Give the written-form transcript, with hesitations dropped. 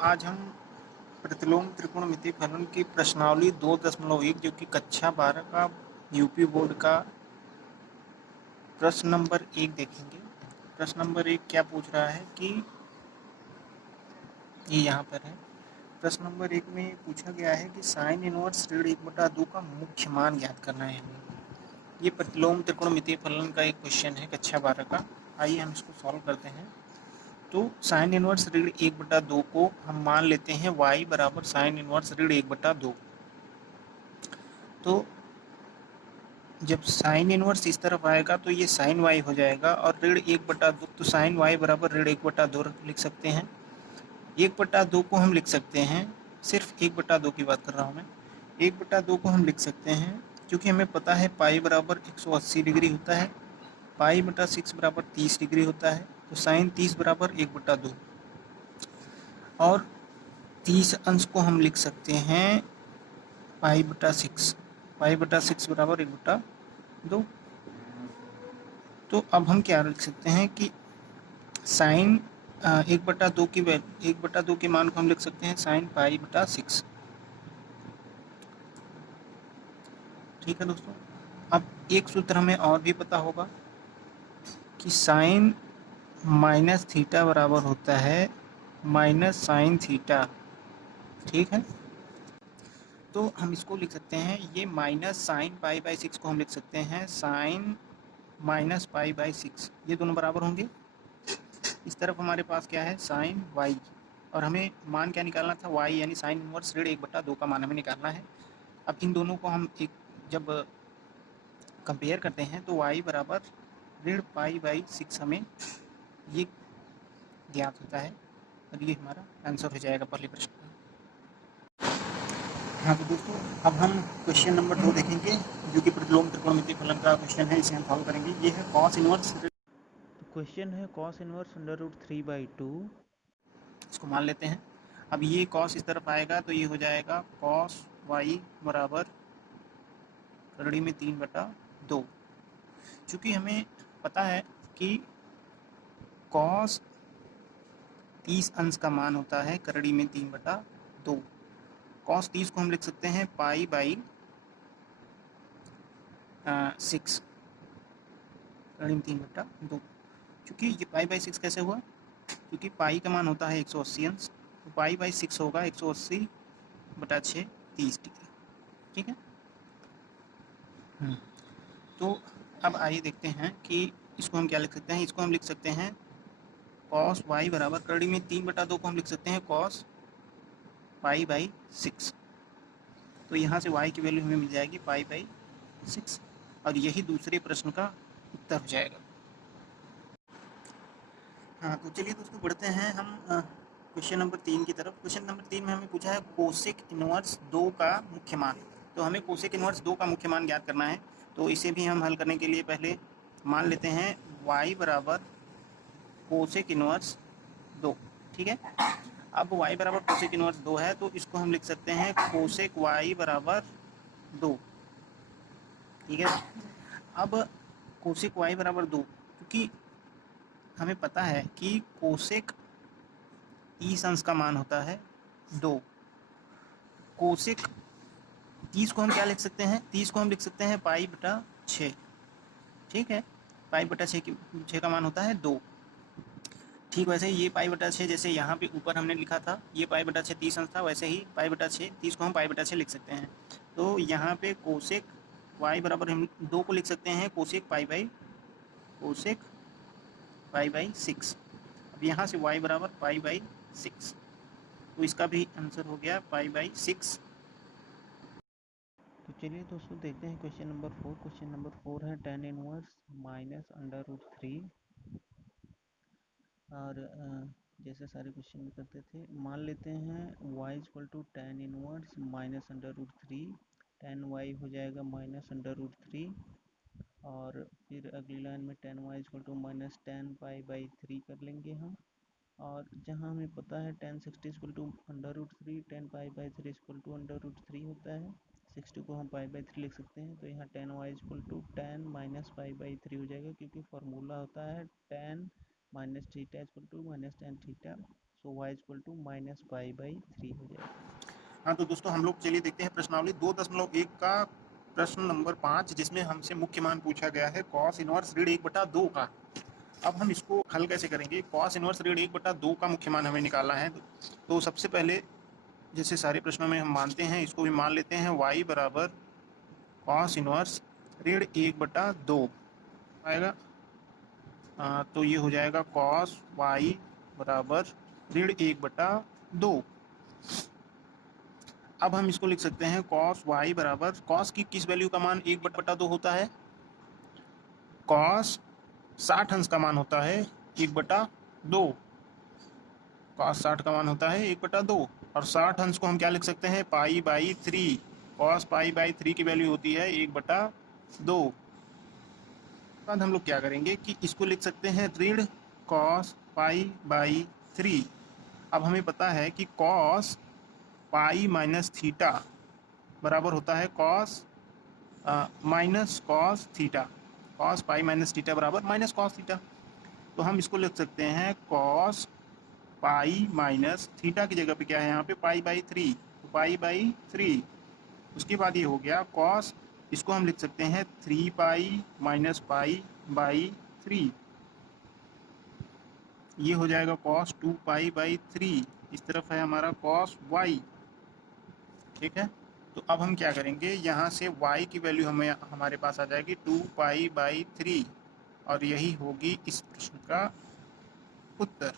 आज हम प्रतिलोम त्रिकोणमितीय फलन की प्रश्नावली 2.1 जो कि कक्षा 12 का यूपी बोर्ड का प्रश्न नंबर 1 देखेंगे। प्रश्न नंबर 1 क्या पूछ रहा है कि ये यहाँ पर है। प्रश्न नंबर 1 में पूछा गया है कि साइन इनवर्स ऋण 1/2 का मुख्य मान ज्ञात करना है हमें। ये प्रतिलोम त्रिकोणमितीय फलन का एक क्वेश्चन है कक्षा 12 का। आइए हम इसको सॉल्व करते हैं। तो साइन इनवर्स ऋण 1/2 को हम मान लेते हैं y बराबर साइन इनवर्स ऋण 1/2। तो जब साइन इनवर्स इस तरफ आएगा तो ये साइन y हो जाएगा और ऋण 1/2 तो साइन y बराबर ऋण 1/2 लिख सकते हैं। 1/2 को हम लिख सकते हैं, सिर्फ 1/2 की बात कर रहा हूँ मैं। 1/2 को हम लिख सकते हैं क्योंकि हमें पता है पाई बराबर 180 डिग्री होता है, पाई बटा 6 बराबर 30 डिग्री होता है। तो साइन 30 बराबर 1/2 और 30 अंश को हम लिख सकते हैं पाई बटा 6, पाई बटा 6 बराबर 1/2। तो अब हम क्या लिख सकते हैं कि साइन 1/2 के मान को हम लिख सकते हैं साइन पाई बटा 6। ठीक है दोस्तों। अब एक सूत्र हमें और भी पता होगा कि साइन माइनस थीटा बराबर होता है माइनस साइन थीटा। ठीक है, तो हम इसको लिख सकते हैं, ये माइनस साइन पाई बाई 6 को हम लिख सकते हैं साइन माइनस पाई बाई 6। ये दोनों बराबर होंगे। इस तरफ हमारे पास क्या है साइन वाई और हमें मान क्या निकालना था वाई यानी साइन इनवर्स ऋण 1/2 का मान हमें निकालना है। अब इन दोनों को हम एक जब कंपेयर करते हैं तो वाई बराबर ऋण पाई बाई 6 हमें ये ज्ञात होता है और ये हमारा आंसर हो जाएगा पहले प्रश्न का। हाँ तो दोस्तों अब हम क्वेश्चन नंबर 2 देखेंगे जो कि प्रतिलोम त्रिकोणमितीय फलन का क्वेश्चन है। इसे हम सॉल्व करेंगे। ये है कॉस इनवर्स। क्वेश्चन है कॉस इनवर्स √3/2। इसको मान लेते हैं। अब ये कॉस इस तरफ आएगा तो ये हो जाएगा कॉस वाई बराबर करड़ी में 3/2। चूँकि हमें पता है कि कॉस 30 अंश का मान होता है करड़ी में 3/2। कॉस 30 को हम लिख सकते हैं पाई बाई 6 करड़ी में 3/2। चूँकि ये पाई बाई 6 कैसे हुआ, क्योंकि पाई का मान होता है 180 अंश, तो पाई बाई 6 होगा 180/6 30 डिग्री। ठीक है। तो अब आइए देखते हैं कि इसको हम क्या लिख सकते हैं। इसको हम लिख सकते हैं कॉस वाई बराबर करड़ी में 3/2 को हम लिख सकते हैं कॉस पाई बाई 6। तो यहाँ से वाई की वैल्यू हमें मिल जाएगी पाई बाई 6 और यही दूसरे प्रश्न का उत्तर हो जाएगा। हाँ तो चलिए दोस्तों बढ़ते हैं हम क्वेश्चन नंबर 3 की तरफ। क्वेश्चन नंबर 3 में हमें पूछा है कोसेक इनवर्स 2 का मुख्य मान। तो हमें कोसेक इनवर्स 2 का मुख्य मान ज्ञात करना है। तो इसे भी हम हल करने के लिए पहले मान लेते हैं y बराबर कोसेक इनवर्स 2। ठीक है। अब y बराबर कोसेक इनवर्स 2 है तो इसको हम लिख सकते हैं कोसेक y बराबर 2। ठीक है। अब कोसेक y बराबर 2, क्योंकि हमें पता है कि कोसेक 30 अंश का मान होता है 2। कोसेक 30 को हम क्या लिख सकते हैं, 30 को हम लिख सकते हैं पाई बटा 6। ठीक है, पाई बटा 6 का मान होता है 2। ठीक वैसे ही ये पाई बटा 6 जैसे यहाँ पे ऊपर हमने लिखा था ये पाई बटा 6 30 अंश था, वैसे ही पाई बटा 6 30 को हम पाई बटा 6 लिख सकते हैं। तो यहाँ पे कोसेक y बराबर हम 2 को लिख सकते हैं कोसेक पाई बाई 6। अब यहाँ से y बराबर पाई बाई 6, तो इसका भी आंसर हो गया पाई बाई 6। तो चलिए दोस्तों देखते हैं क्वेश्चन नंबर 4। क्वेश्चन नंबर 4 है tan इनवर्स माइनस √3। और जैसे सारे क्वेश्चन में करते थे मान लेते हैं y = tan inverse minus √3। tan y हो जाएगा माइनस √3 और फिर अगली लाइन में tan y = minus tan pi by 3 कर लेंगे हम। और जहाँ हमें पता है tan 60 = √3, tan पाई बाई 3 √3 होता है। 60 को हम पाई बाई 3 लिख सकते हैं, तो यहाँ tan y = tan minus pi by 3 हो जाएगा, क्योंकि फॉर्मूला होता है tan minus theta = minus tan theta. So y equal to -π/3 हो जाएगा। हाँ तो दोस्तों हम लोग चलिए देखते हैं प्रश्नावली 2.1 का प्रश्न नंबर 5, जिसमें हमसे मुख्य मान पूछा गया है कॉस इनवर्स ऋण 1/2 का। अब हम इसको हल कैसे करेंगे? कॉस इनवर्स ऋण 1/2 का मुख्य मान हमें निकालना है। तो सबसे पहले जैसे सारे प्रश्नों में हम मानते हैं, इसको भी मान लेते हैं y बराबर कॉस इनवर्स ऋण 1/2 आएगा। तो ये हो जाएगा कॉस y बराबर ऋण 1/2। अब हम इसको लिख सकते हैं कॉस y बराबर, कॉस की किस वैल्यू का मान 1/2 होता है? कॉस 60 अंश का मान होता है 1/2। कॉस 60 का मान होता है 1/2 और 60 अंश को हम क्या लिख सकते हैं? π/3। कॉस π/3 की वैल्यू होती है 1/2। बाद हम लोग क्या करेंगे कि इसको लिख सकते हैं ऋण कॉस π/3। अब हमें पता है कि कॉस पाई माइनस थीटा बराबर होता है cos minus cos theta. Cos pi minus theta बराबर माइनस कॉस थीटा। तो हम इसको लिख सकते हैं कॉस पाई माइनस थीटा की जगह पे क्या है यहाँ पे? π/3। तो π/3। उसके बाद ये हो गया कॉस, इसको हम लिख सकते हैं 3π माइनस π/3। ये हो जाएगा कॉस 2π/3। इस तरफ है हमारा कॉस y। ठीक है, तो अब हम क्या करेंगे, यहाँ से y की वैल्यू हमें हमारे पास आ जाएगी 2π/3 और यही होगी इस प्रश्न का उत्तर।